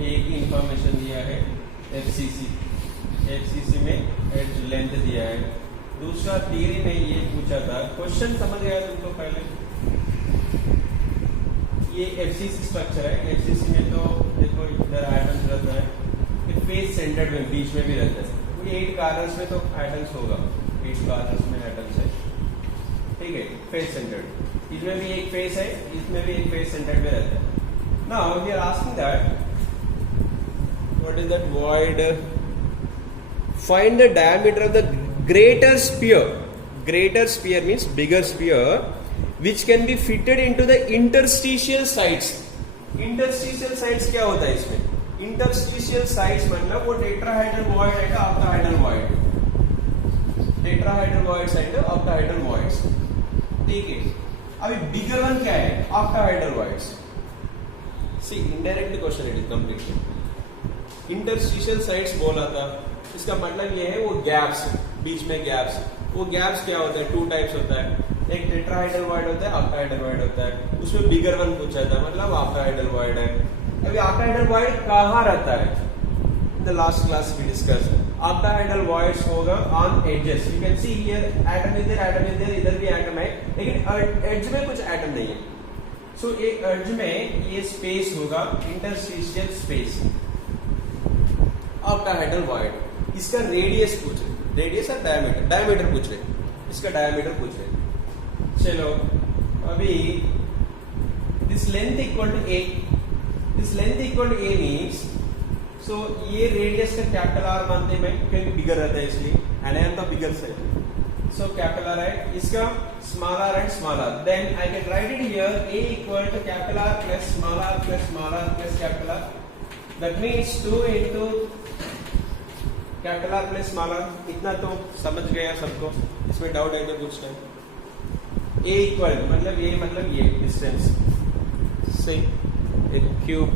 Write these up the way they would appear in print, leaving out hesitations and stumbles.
एक ही इंफॉर्मेशन दिया है एफसीसी में एज लेंथ दिया है। दूसरा थियरी में ये पूछा था, क्वेश्चन समझ गया तुमको पहले। ये एफसीसी स्ट्रक्चर है, एफसीसी में तो देखो इधर एटम्स रहता है, फिर फेस सेंटर्ड में बीच में भी रहता है। 8 कार्नर्स में तो एटम्स होगा, 8 कार्नर्स में एटम्स है, ठीक है, फेस सेंटर्ड। इसमें भी एक फेस है, इसमें भी एक फेस सेंटर्ड में रहता है। Now we are asking that what is that void, find the diameter of the greater sphere means bigger sphere which can be fitted into the interstitial sites. interstitial sites क्या होता है इसमें? interstitial sites मतलब वो tetrahedral void है का octahedral void, tetrahedral voids है का octahedral voids, ठीक है। अभी बिगर वन क्या है? octahedral voids. See, indirect question it is completely. interstitial sites बोला था, इसका मतलब ये है वो गैप्स, बीच में गैप्स। वो गैप्स क्या होता है? 2 टाइप्स होता है, एक टेट्राहेड्रल वॉइड होता है, ऑक्टाहेड्रल वॉइड होता है। उसमें बिगर वन पूछा था, मतलब ऑक्टाहेड्रल वॉइड है। अभी ऑक्टाहेड्रल वॉइड कहाँ रहता है? The last class we discuss, octahedral voids होगा on edges. You can see here atom is there, इधर भी एटम है, लेकिन एज में कुछ एटम नहीं है। सो एक एज में ये स्पेस होगा इंटरस्टिशियल स्पेस, ऑक्टाहेड्रल वॉइड। इसका रेडियस पूछ रहे, रेडियस और डायमीटर पूछ रहे, इसका डायमीटर पूछ रहे। चलो अभी this length equal to A, this length equal to A means, so ये रेडियस का कैपिटल आर मानते हैं, क्योंकि बिगर रहता है इसलिए, and I am the bigger side, so capital R है, इसका small R and small R. Then I can write it here a equal to capital R plus small R plus small R plus capital R. That means 2 into capital R plus small R. इतना तो समझ गया सबको, इसमें doubt है तो पूछना है। ए इक्वल मतलब ये डिस्टेंस से एक क्यूब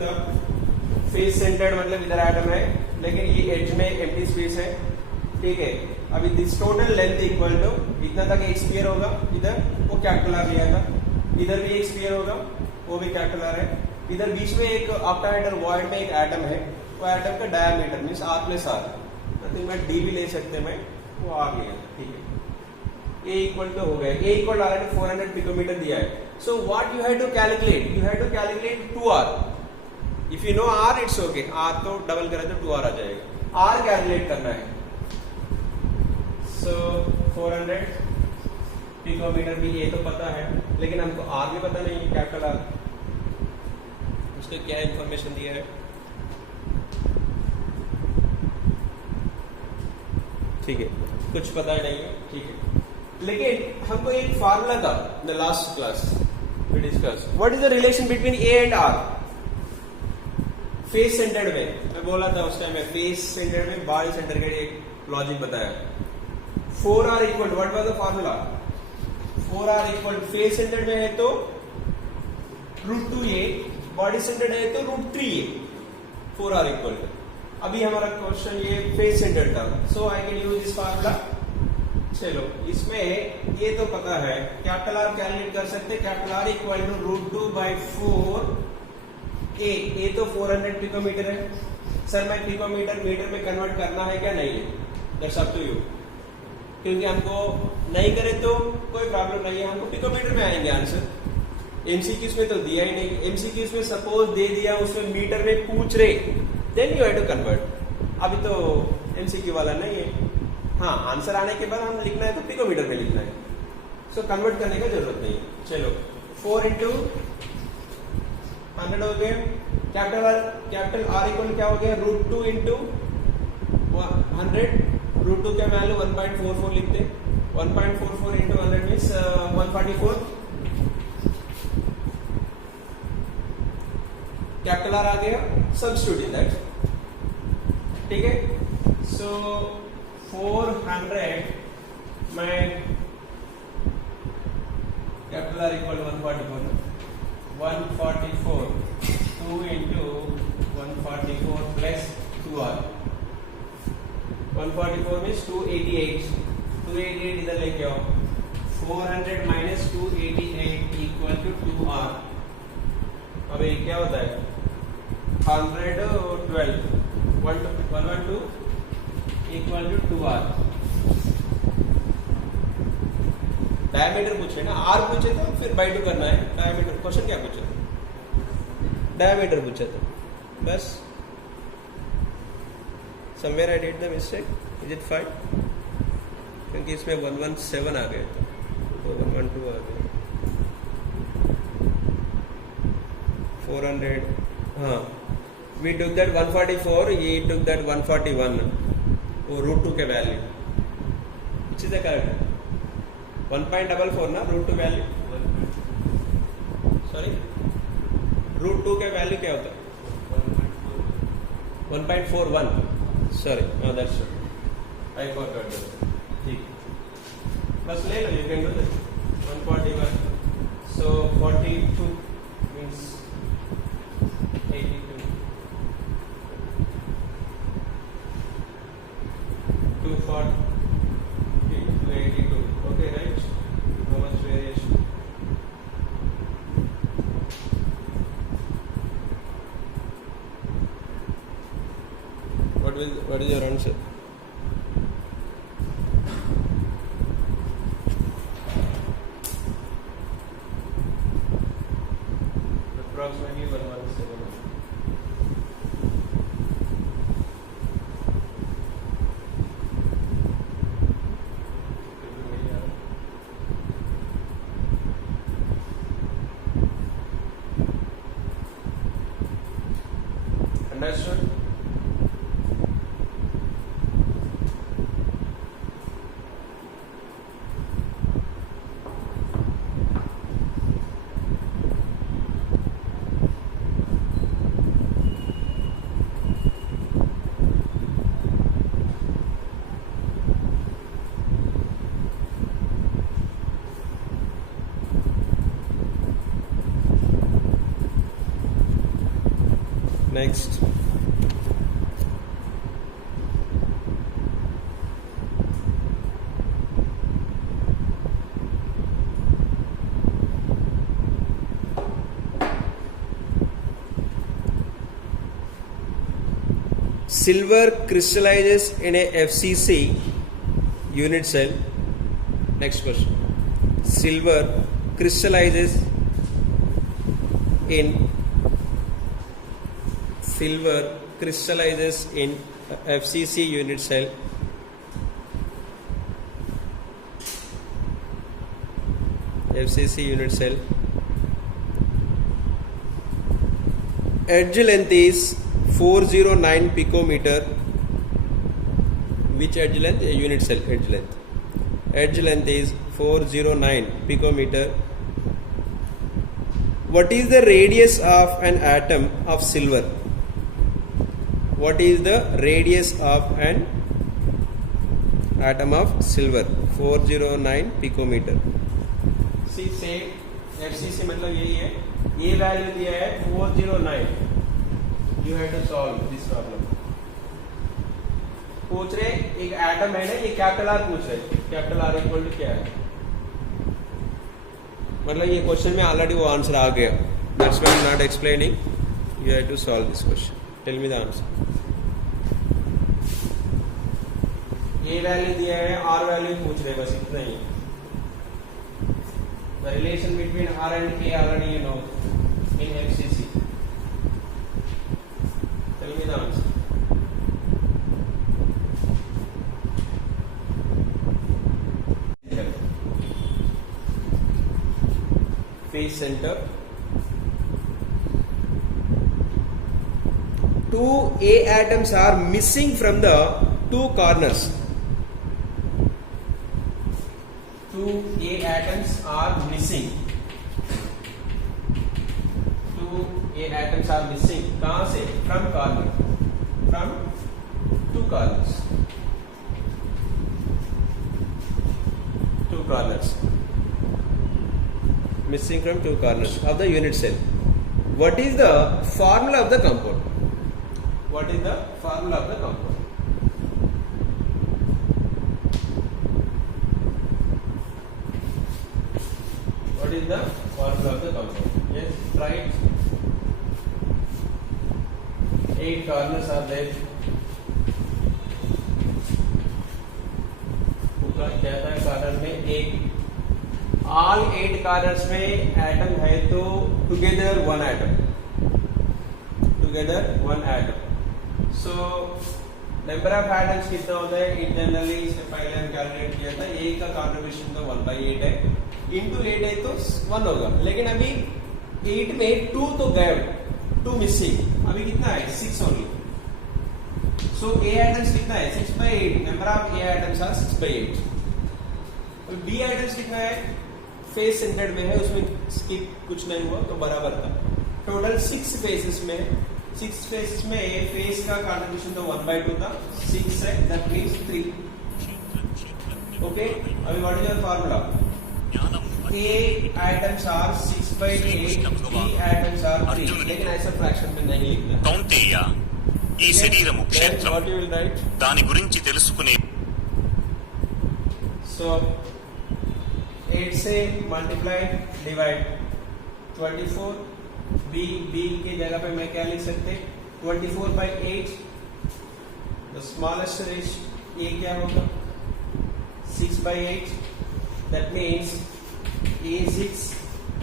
था। फेस सेंटर्ड मतलब इधर एटम है, लेकिन ये एज में एम्प्टी स्पेस है, ठीक है। अभी this total length equal to इतना तक एक स्फीयर होगा, इधर वो कैपिटल आर लिया था, इधर भी एक स्फीयर होगा, वो भी कैपिटल आर है। इधर बीच में एक ऑक्टाहेड्रल वॉइड में एक एटम है, वो एटम का diameter means r plus r, nothing मैं d भी ले सकते हैं, वो आ गया, ठीक है। a इक्वल टू हो गया, a इक्वल ऑलरेडी 400 पिकोमीटर दिया है। So what you have to calculate, 2r। If you know r it's okay, r तो डबल करें तो 2r आ जाएगा। r कैलकुलेट करना है, सो 400 पिकोमीटर भी ये तो पता है, लेकिन हमको r भी पता नहीं है, कैपिटल r। उसके क्या इंफॉर्मेशन दिया है, ठीक है, कुछ पता नहीं है, ठीक है। लेकिन हमको एक फार्मूला था the last class we discuss, what is the relation between a and R. Face centred में मैं बोला था उस टाइम में, फेस सेंटर्ड में बॉडी सेंटर का एक लॉजिक बताया। 4r equal, what was the formula? 4r equal face centred में है तो √2a, बॉडी सेंटर्ड है तो √3a, 4r इक्वल टू। अभी हमारा क्वेश्चन ये फेस सेंटर्ड था, so I can use this formula. चलो इसमें ये तो पता है, कैपिटल आर कैलकुलेट कर सकते हैं, capital R equal to √2/4a। A तो 400 पिकोमीटर है। सर मैं पिकोमीटर मीटर में कन्वर्ट करना है क्या? नहीं है, दैट्स अप टू यू। क्योंकि हमको नहीं करे तो कोई प्रॉब्लम नहीं है, हमको पिकोमीटर में आएंगे आंसर। एमसीक्यूज में तो दिया ही नहीं, एमसीक्यूज में सपोज दे दिया, उसमें मीटर में पूछ रहे, then you have to convert. अभी तो एमसीक्यू वाला नहीं है। हाँ, आंसर आने के बाद हम लिखना है तो पिकोमीटर में लिखना है, सो कन्वर्ट करने का जरूरत नहीं है। चलो 4 into 100 हो गया, कैपिटल आर इक्वल क्या हो गया? √2 into 100, √2 क्या वैल्यू 1.44 लिखते, 1.44 into 100 मीन्स 144। कैपिटल आर आ गया, सब्स्टिट्यूट इन दैट, ठीक है। सो 400 में capital R equal 144 2 into 144 plus 2r, 144 means 288 इधर लेके आओ, 400 minus 288 equal to 2R. अब ये क्या होता है 112 112 equal to 2R. डायमीटर पूछे ना, R पूछे तो फिर बाई 2 करना है. डायमीटर क्वेश्चन क्या पूछे, डायमीटर पूछे तो बस. Somewhere I did the mistake. Is it fine? क्योंकि इसमें 117 आ गए तो 112 आ गए. 400. हाँ, वी टुक दैट 144, ये टुक दैट 141. वो √2 के value which is the correct 1.44 ना √2 वैल्यू. सॉरी, √2 के वैल्यू क्या होता है 1.41. Sorry, that's I forgot. ठीक, बस ले लो, you can do that. 141 so 42 means 82. 240 to 82. Okay, right? How much variation? What is your answer? Approximately 117. Understood? Next. Silver crystallizes in a FCC unit cell. Next question. Silver crystallizes in FCC unit cell. FCC unit cell. Edge length is 409 picometer. Which edge length? A unit cell edge length. Edge length is 409 picometer. What is the radius of an atom of silver? What is the radius of an atom of silver? 409 picometer. See, same FCC मतलब यही है. ये value दिया है 409. You have to solve this problem. पूछ रहे एक atom है ना, ये कैपिटल आर पूछ रहे. कैपिटल आर इक्वल टू क्या है, मतलब ये क्वेश्चन में ऑलरेडी वो आंसर आ गया. That's why I am not explaining. You have to solve this question. Tell me the answer. ये वैल्यू दिया है, आर वैल्यू पूछ रहे, बस इतना ही. The relation between R and K already you know in FCC. Tell me the answer. Face center. Two A atoms are missing from the two corners. Two A atoms are missing. Two A atoms are missing. कहाँ से? From corner. From two corners. Two corners. Missing from two corners of the unit cell. What is the formula of the compound? What is the formula of the compound? what is the formula of the compound? Yes, right. 8 corners are there. कहता है corner में एक, all 8 corners में atom है तो together one atom, so number of atoms कितना होता है इंटरनली, इससे पहले हम कैलकुलेट किया था, ए का कॉन्ट्रीब्यूशन तो 1/8 है, इंटू 8 है तो 1 होगा, लेकिन अभी 8 में 2 तो गायब, 2 मिसिंग, अभी कितना है 6 ओनली, सो ए एटम्स कितना है 6/8, number of A atoms are 6/8, और बी एटम्स कितना है फेस सेंटर्ड में है, उसमें स्किप कुछ नहीं हुआ तो बराबर था, टोटल 6 फेसेस में फेस का कॉन्ट्रीब्यूशन तो 1/2 था, 6 है, दैट मींस 3, ओके। अभी what is your formula, A atoms are 6/8, B atoms are 3, लेकिन ऐसा फ्रैक्शन में नहीं लिखना, కౌంటేయ ఈ శరీరము క్షేత్రం what you will write, దాని గురించి తెలుసుకునే so 8 से मल्टीप्लाई डिवाइड 24, बी के जगह पे मैं क्या लिख सकते 24/8, द स्मॉलेस्ट रेशियो ये क्या होगा 6/8, that means A 6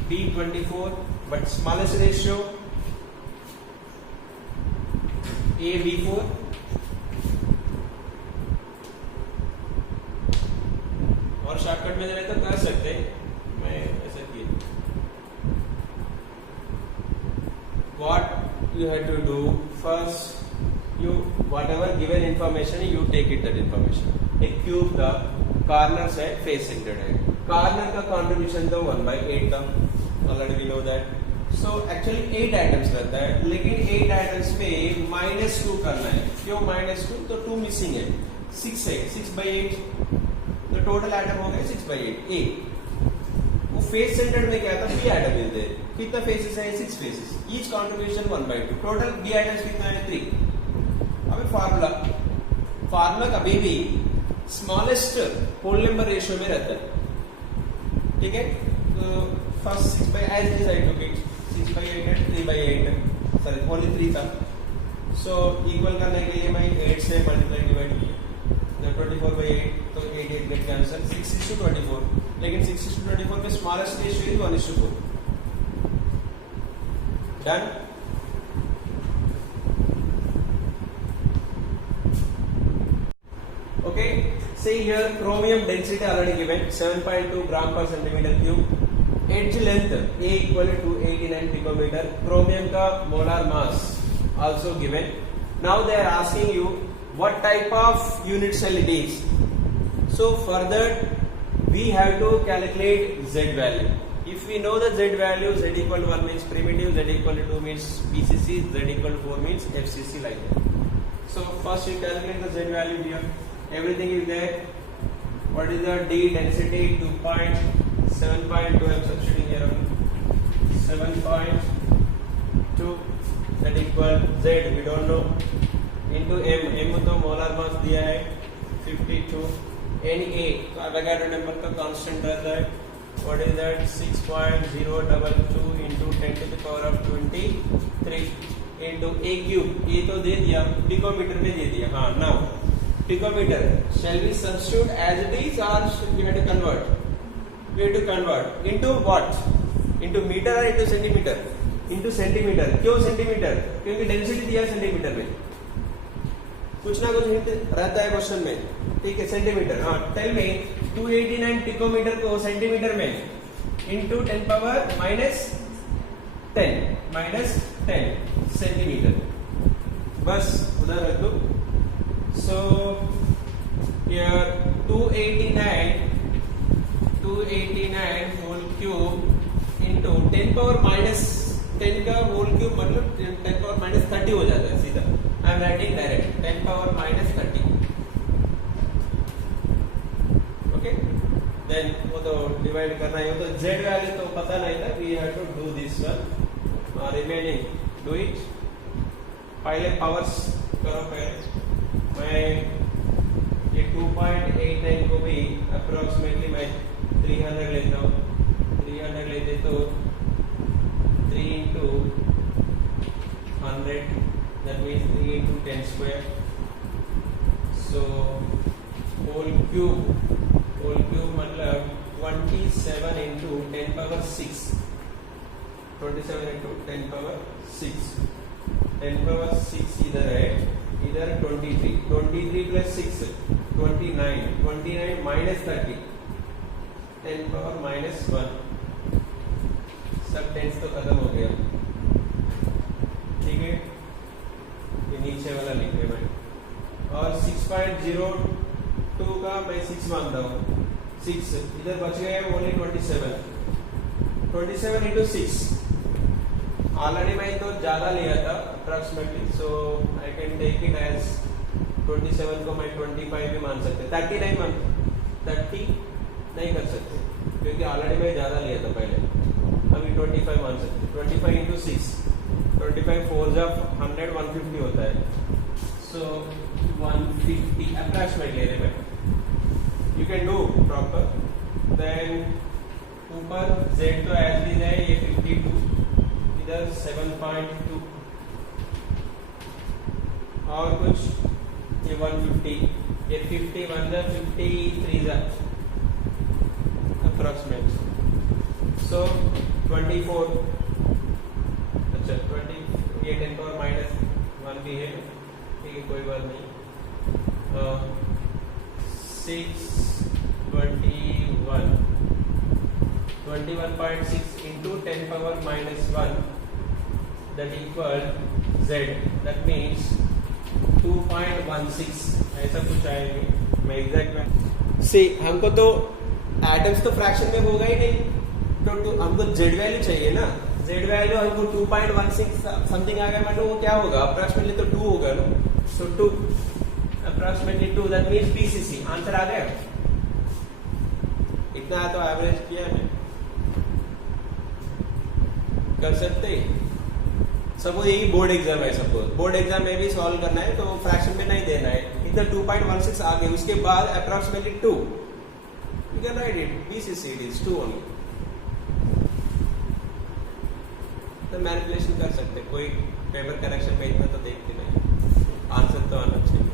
B 24, but smallest ratio A B 4, और शॉर्टकट में देने तो कर सकते हैं, मैं ऐसा किया, what you have to do first, you whatever given information you take it that information, एक क्यूब का कार्नर से फेस सेंटर्ड है, कार्नर का कंट्रीब्यूशन तो 1/8 था, already we know that, so actually 8 atoms रहता है, लेकिन 8 आइटम्स में -2 करना है, क्यों -2, तो 2 मिसिंग है, 6 है, 6/8, तो टोटल आइटम हो गए 6/8, ए, वो फेस सेंटर्ड में क्या था, बी आइटम इज देयर, कितना फेसेस है 6 faces, each contribution 1/2, total B atoms कितना है 3। अभी फार्मूला कभी भी स्मॉलेस्ट होल नंबर रेशियो में रहता है, ठीक है, तो first 6/8 this I took it 6/8 है, 3/8 है, सॉरी ओनली 3 था, सो इक्वल करने के लिए मैं 8 से मल्टीप्लाई डिवाइड किया, 24/8, तो 8 गेट कैंसल, 6:24, लेकिन 6:24 में smallest ratio is 1:4, done. Okay, see here chromium density already given 7.2 gram per centimeter cube, edge length A equal to 89 picometer, chromium का molar mass also given. Now they are asking you what type of unit cell it is. So for that we have to calculate Z value. If we know the Z value, Z equal to 1 means primitive, Z equal to 2 means BCC, Z equal to 4 means FCC, like that. So first you calculate the Z value here. Everything is there. What is the D density? 2.7.2. I am substituting here. 7.2. That equal Z. We don't know. Into M. M तो molar mass दिया है 52. Na तो Avogadro number का constant रहता है. What is that? 6.022 into 10 to the power of 23 into A cube. ये तो दे दिया, पिकोमीटर में दे दिया. हाँ, now picometer. Shall we substitute as it is or we have to convert? We have to convert into what? Into meter or into centimeter? Into centimeter. क्यों centimeter? क्योंकि density दिया centimetre में. कुछ ना कुछ हिंट रहता है क्वेश्चन में, ठीक है, सेंटीमीटर. हाँ, टेल मी 289 पिकोमीटर को सेंटीमीटर में into 10 power -10 सेंटीमीटर. बस उधर रख दो. So here 289 whole cube into 10 power -10 का whole cube मतलब 10 power -30 हो जाता है सीधा. I am writing direct 10 power -30. Okay, then वो तो डिवाइड करना है, तो Z वैल्यू तो पता नहीं था. We have to do this one. Remaining do it. पहले पावर्स करो. पहले मैं ये 2.89 को भी अप्रोक्सीमेटली मैं 300 लेता हूँ. 300 लेके 6, 27 into 10 power 6, 10 power 6 इधर है, इधर 23, 23 plus 6 29, 29 minus 30, 10 power minus 1, सब टेंस तो खत्म हो गया, ठीक है, ये नीचे वाला लिख रहे भाई, और 6.02 का मैं 6 मानता हूँ, 6 इधर बच गए ओनली 27, 27 into 6, ऑलरेडी मैं तो ज्यादा लिया था approximately, so I can take it as 27 को मैं 25 भी मान सकते, 30 नहीं मान, 30 नहीं कर सकते क्योंकि ऑलरेडी मैं ज्यादा लिया था पहले, अभी 25 मान सकते, 25 into 6, 25 4 जब 100 150 होता है, सो 150 अप्रोक्सीमेटली ले रहे, you can do proper, then ऊपर z तो एज इज है, ये 52, इधर 7.2 और कुछ ये 150, ये 51 जा 53 जा अप्रोक्सीमेट, सो 24, अच्छा 20, ये 10 पावर माइनस 1 भी है, ठीक है कोई बात नहीं, 6, 21.6 into 10 power minus 1 that equal z, that means 2.16, ऐसा कुछ आएगी, मैं एग्जैक्ट में सी, हमको तो एटम्स तो फ्रैक्शन में होगा ही नहीं, तो हमको z वैल्यू चाहिए ना, z वैल्यू हमको 2.16 समथिंग आ गया, मतलब वो क्या होगा अप्रोक्सीमेटली तो 2 होगा ना, so 2 approximately 2, that means BCC, answer आ गया, इतना तो एवरेज किया मैं कर सकते, सपोज यही बोर्ड एग्जाम है, सपोज बोर्ड एग्जाम में भी सॉल्व करना है तो फ्रैक्शन में नहीं देना है, इधर 2.16 आ गए, उसके बाद approximately 2, you can write it, BCC it is 2 only, तो मैनिपुलेशन कर सकते, कोई पेपर करेक्शन में इतना तो देखते नहीं, आंसर तो आना चाहिए,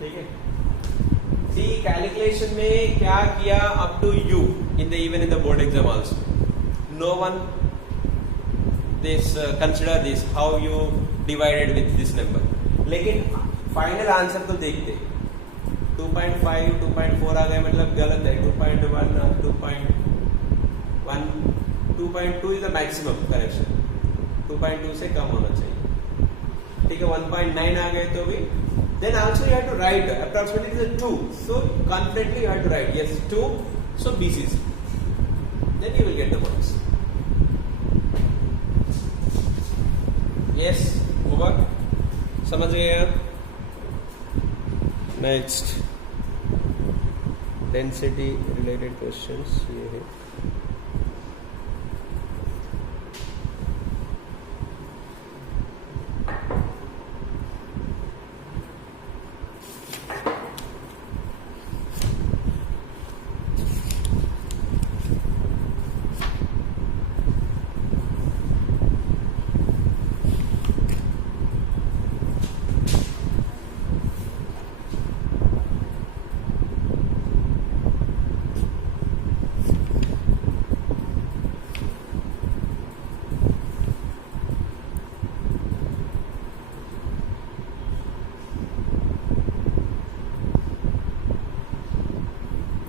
ठीक है। सी कैलकुलेशन में क्या किया, up to you, in the even in the board exam also, no one this consider this how you divided with this number, लेकिन फाइनल आंसर तो देखते, 2.5 2.4 आ गए मतलब गलत है, 2.1 2.1 2.2 इज द मैक्सिमम करेक्शन, 2.2 से कम होना चाहिए, ठीक है, 1.9 आ गए तो भी, then also you have to write approximately 2, so confidently you have to write yes 2, so BCC, then you will get the points. Yes, होगा, समझ गए यार। नेक्स्ट डेंसिटी रिलेटेड क्वेश्चंस ये है,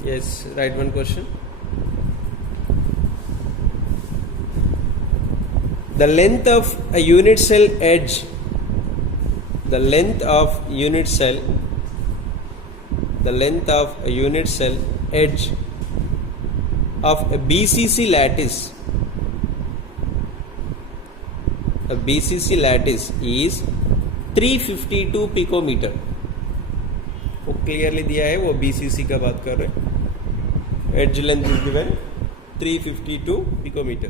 yes, write one question. The length of a unit cell edge, the length of unit cell, the length of a unit cell edge of a BCC lattice, a BCC lattice is 352 picometer. वो clearly दिया है, वो BCC का बात कर रहे हैं, edge length is given 352 picometer.